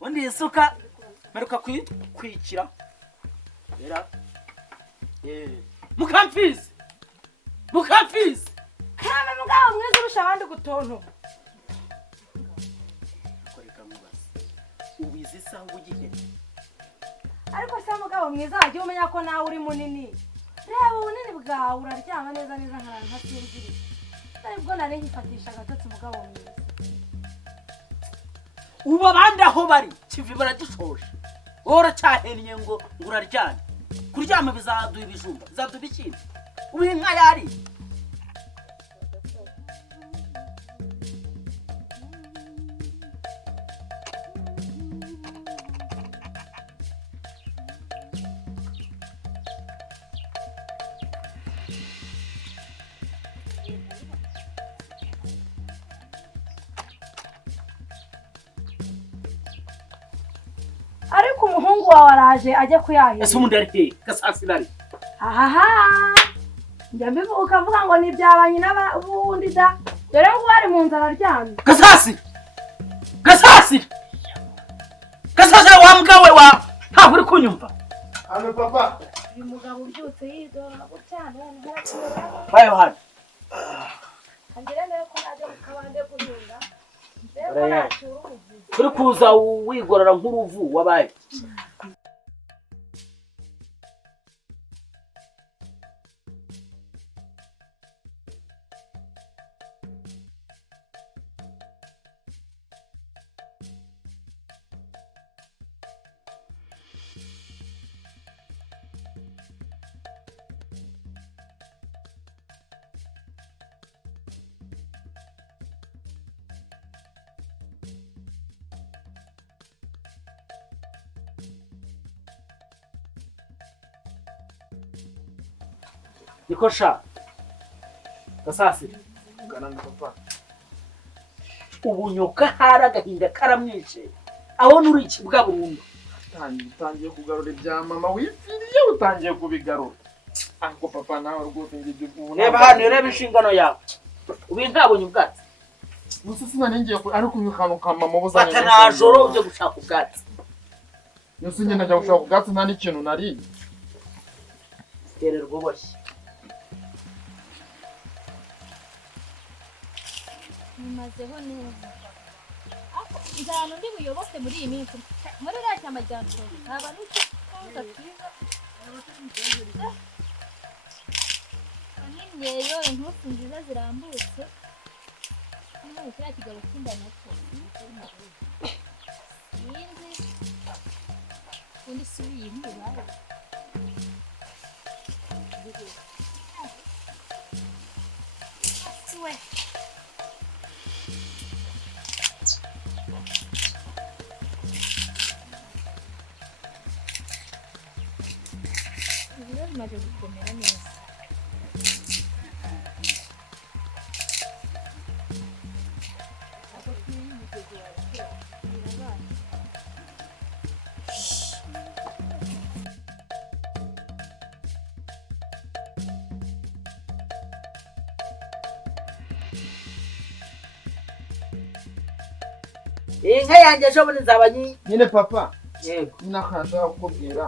undi isuka meruka kwikira era mukamfizi kana mugabo mwiza urusha abandi gutonto koreka mubaza ubizi sanga ugihe ariko se mugabo mwiza wagiye umenya ko nawe uri munini reba ubunini bwawe uraryama neza nkarantu ntasinziriye aribwo nari nkifatisha agatotsi mugabo mwiza uba bandi aho bari kivi baradushoje ora cyahennye ngo uraryana kuryama bizaduha ibijumba bizaduha ikindi ubu inka yari ariko umuhungu wawe araje ajye kuyahira ese umuntu ari he gasasinari ahaha njya mbivuga ukavuga ngo ni ibyabanye n'abundi da dore ngo bari mu nzara aryamye gasasi wa mbwa we wa ntabwo uri kunyumva hano papa uyu mugabo ubyutse yidora gucyana bayo hano kangira nayo ko najya mu kabande guhinga turi kuza wigorora nk'uruvu wabaye niko sha gasasi gananga papa ubunyoka hari agahinda karamwishe aho nuri ikibwa burundu utangiye kugarura ibya mama wipfiriye utangiye kubigarura ariko papa nawe rwose ngije reba hano reba inshingano yawe ubu ntabonye ubwatsi gusa sinangiye ariko umukano ka mama buzanye fata najoro byo gushaka ubwatsi yose nyine najya gushaka ubwatsi nta n'ikintu nari tererwa boshye Nimazeho neza. Njyana undi buyoboke muri iyi minsi. Muri iriya cyama rya Nsoro. Haba n'icyo koza twiza. N'imyeyo, intusi nziza zirambutse. Hano kiriya kigabo cy'inda nacyo. Yindi. Undi subiye indi bayo. Suwe. Bimaze gukomera neza. inka yanjye ejo bundi nzaba nyine papa yego n'akashaka kukubwira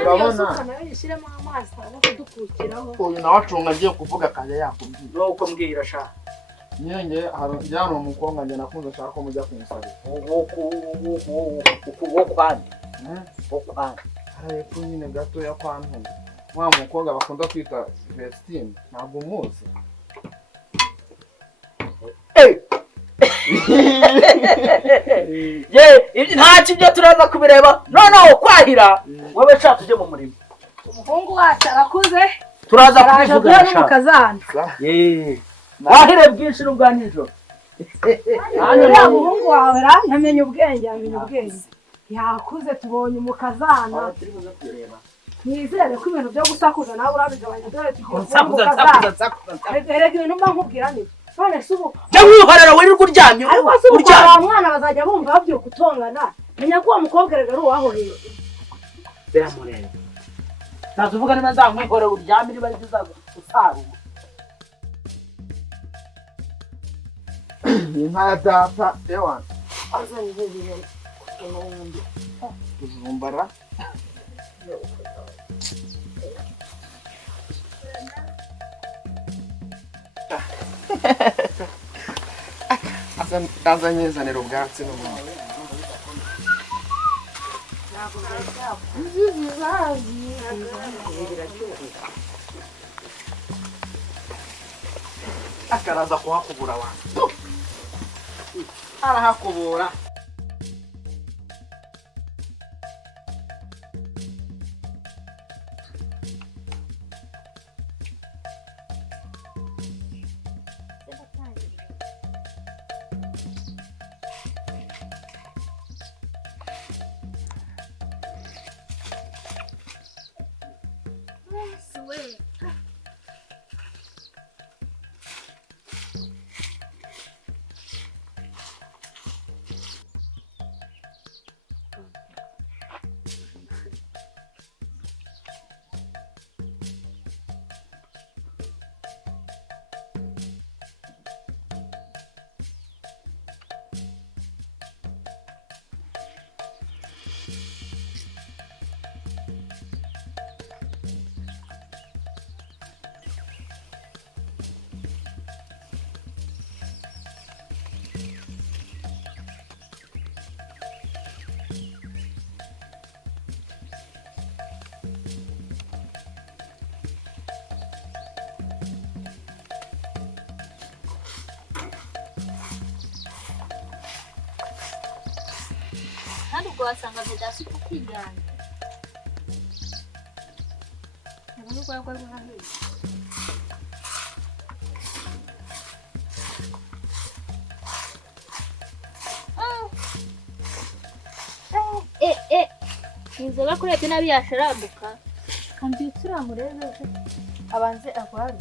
urabona nawe yishyiremo amazi no kudukukiraho uyu nawe acunga agiye kuvuga akajya yakubwira nuko mbwira sha nyenge hari umukobwa njye nakunze ashaka ko mujya kumusabira wo kwandi hari epfo nyine gatoya kwa ntumwe wa mukobwa bakunda kwita Vestine ntabwo umuzi ntacyo ibyo turaza kubireba noneho kwahira wowe sha tujye mu murimo umuhungu wacu arakuze turaza kubivuga n'umukazana wahire bwinshi n'ubwa nijoro uriya muhungu wawe ntamenye ubwenge yakuze tubonye umukazana nizere ko ibintu byo gusakuza nawe urabigabanya dore tugiye kubona umukazana erega ibintu mba nkubwira ni none se ubu jya mwihorera wirirwa uryamye ariko se ubu kwa mwana bazajya bumva babyuka utongana menya ko uwo mukobwa erega ari uwaho hejuru biramureba ntazuvuga niba nzamwihorera uryame niba aribyo uzasarura inka ya data ewana azanye hejuru n'ubundi tujumbara azanye zanira ubwatsi n'ubundi akaraza kuhakubura abantu arahakubura kandi ubwo wasanga vedasi ukijyana ubu rwagwa rwahiye inzoga kurebye nabi yasharambuka kambyutse uramurebe abanze agware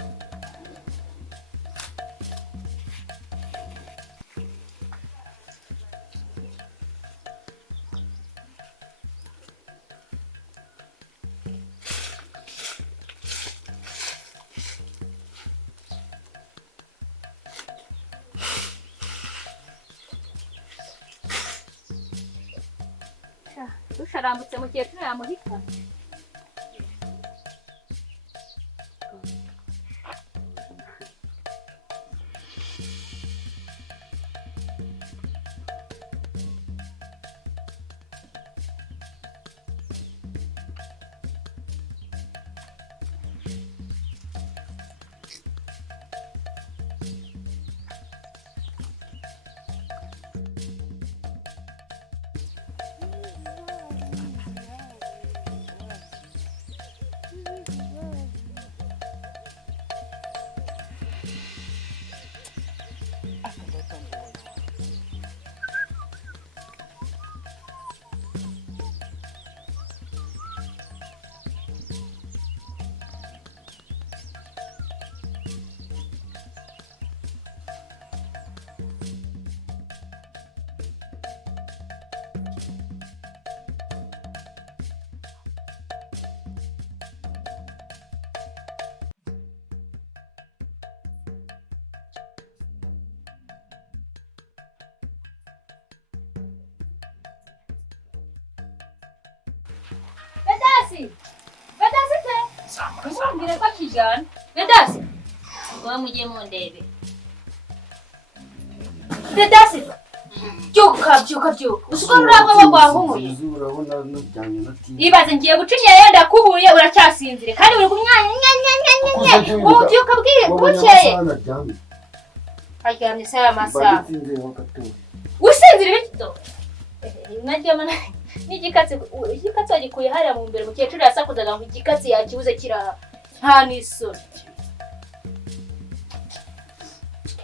dusharambutse mukecuru yamuhita Vedasi! Vedasi te! Ngire ko kijana. Vedasi! Ngo mujye mundebe. Vedasi! Byuka. Usuko rurabo bagwahumuye. urabona nujyanye na TV Ibaze ngiye gucinya yenda kubuye uracyasinzire kandi uri kumyanya. Byuka bukeye. Aryamye saya masa. Usinzire bito. Naryama n'igikatsi wagikuye hariya mu mbere mukecuru yasakuzaga ngo igikatsi yakibuze kiraha nta n'isoni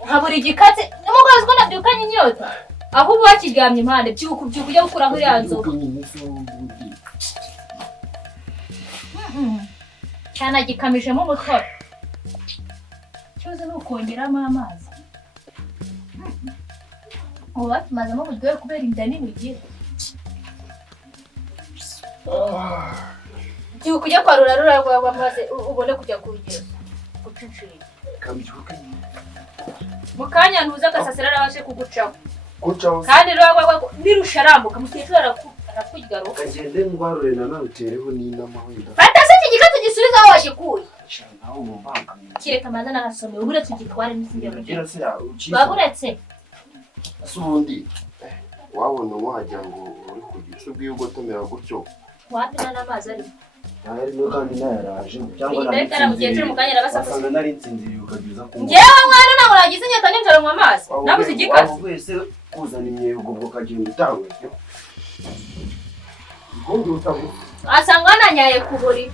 habura igikatsi n'umugozi ko nabyukanye inyota aho ubu wakiryamye impande byuka ujya gukuraho iriya nzoga cyane agikamijemo umutwaro ikibazo ni ukongeramo amazi ubu bakimazemo uburyohe kubera inda nini ugira byuka ujya kwarura ruragwa maze ubone kujya kurugero gucicira mu kanya ntuza agasasira arabashe kugucaho kucaho kandi rero nirusha arambuka mukecuru arakurya ro kagende ngwarure nanarutereho n'inama wenda fata se iki gikatsi gisubiza aho washikuye naho mu mpanga kireka manza n'asome ubure tugitware n'isindi ugira se uciye baburetse asubundi wabona wagira ngo uri kugica ubwiyogotomera gutyo wapi n'amazi ari harimo kandi nayaraje cyangwa ndetse mukecuru mukanya arabasakuza nari nsinziriye ukageza ku ngewe mwana ntabwo nagize inyota nijoro mu amazi nabuze igikatsi wese kuzana imyeyo ubwo kagenda utangwe ubundi utabuze asanga nanyaye ku buriri